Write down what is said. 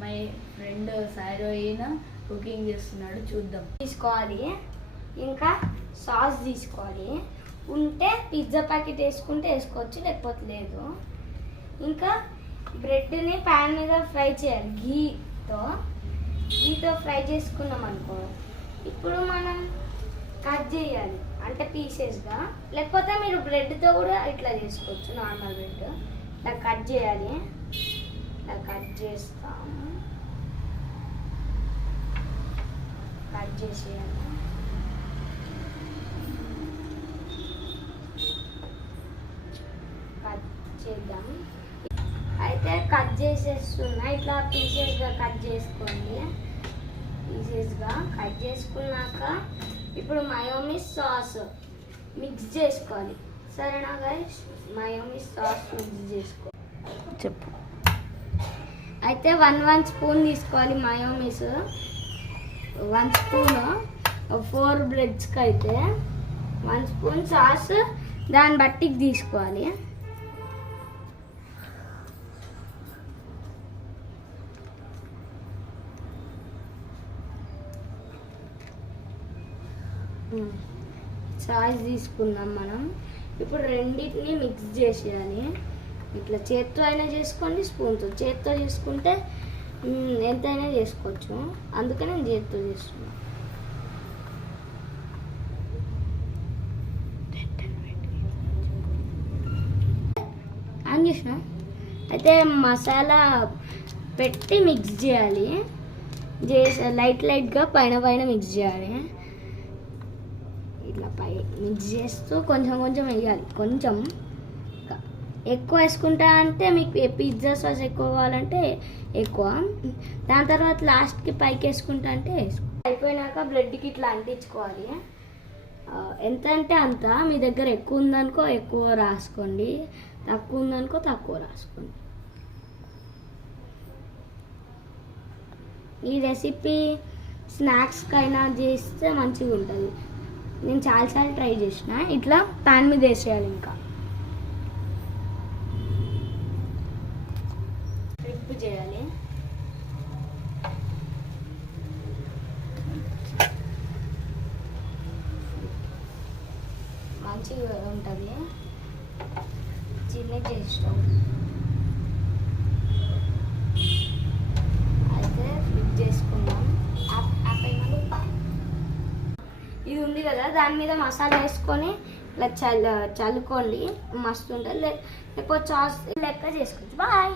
My friend సాయిరోయిన cooking చేస్తున్నాడు, చూద్దాం. తీసుకోవాలి, ఇంకా సాస్ తీసుకోవాలి. ఉంటే పిజ్జా ప్యాకెట్ వేసుకుంటే వేసుకోవచ్చు, లేకపోతే లేదు. ఇంకా బ్రెడ్ని ప్యాన్ మీద ఫ్రై చేయాలి గీతో ఫ్రై చేసుకున్నాం అనుకో. ఇప్పుడు మనం కట్ చేయాలి, అంటే పీసెస్గా, లేకపోతే మీరు బ్రెడ్తో కూడా ఇట్లా చేసుకోవచ్చు. నార్మల్ బ్రెడ్ ఇట్లా కట్ చేయాలి. ఇట్లా కట్ చేస్తాము, కట్ చేసేయాలి. కట్ చేద్దాం. అయితే కట్ చేసేస్తున్నా, ఇట్లా పీసెస్గా కట్ చేసుకోండి. పీసెస్గా కట్ చేసుకున్నాక ఇప్పుడు మయోనీస్ సాస్ మిక్స్ చేసుకోవాలి. సరేనా గైస్? మయోనీస్ సాస్ మిక్స్ చేసుకో. చెప్పు. అయితే 1 స్పూన్ తీసుకోవాలి మయోనీస్. 1 స్పూన్ 4 బ్రెడ్స్కి అయితే 1 స్పూన్ సాస్ దాన్ని బట్టి తీసుకోవాలి. సాస్ తీసుకుందాం మనం. ఇప్పుడు రెండింటిని మిక్స్ చేసేయాలి. ఇట్లా చేత్తో అయినా చేసుకోండి, స్పూన్తో. చేత్తో చేసుకుంటే ఎంతైనా చేసుకోవచ్చు, అందుకని నేను చేత్తో చేస్తున్నాను. ఆన్ చేసిన. అయితే మసాలా పెట్టి మిక్స్ చేయాలి. లైట్గా పైన మిక్స్ చేయాలి. ఇట్లా మిక్స్ చేస్తూ కొంచెం వేయాలి. కొంచెం ఎక్కువ వేసుకుంటా అంటే మీకు పిజ్జా సాస్ ఎక్కువ కావాలంటే ఎక్కువ, దాని తర్వాత లాస్ట్కి పైకి వేసుకుంటా అంటే అయిపోయినాక బ్రెడ్కి ఇట్లా అంటించుకోవాలి. ఎంత అంటే అంత. మీ దగ్గర ఎక్కువ ఉందనుకో ఎక్కువ రాసుకోండి, తక్కువ ఉందనుకో తక్కువ రాసుకోండి. ఈ రెసిపీ స్నాక్స్కైనా చేస్తే మంచిగా ఉంటుంది. నేను చాలాసార్లు ట్రై చేసిన. ఇట్లా ప్యాన్ మీద వేసేయాలి. ఇంకా ఫ్లిప్ చేయాలి. మంచిగా ఉంటుంది. చిన్న చేస్తాం. అయితే ఫ్లిప్ చేసుకుందాం. ఇది ఉంది కదా, దాని మీద మసాలా వేసుకొని ఇలా చల్లుకోండి, మస్తు ఉంటుంది. లేకపోతే సాస్ లెక్క చేసుకోవచ్చు. బాయ్.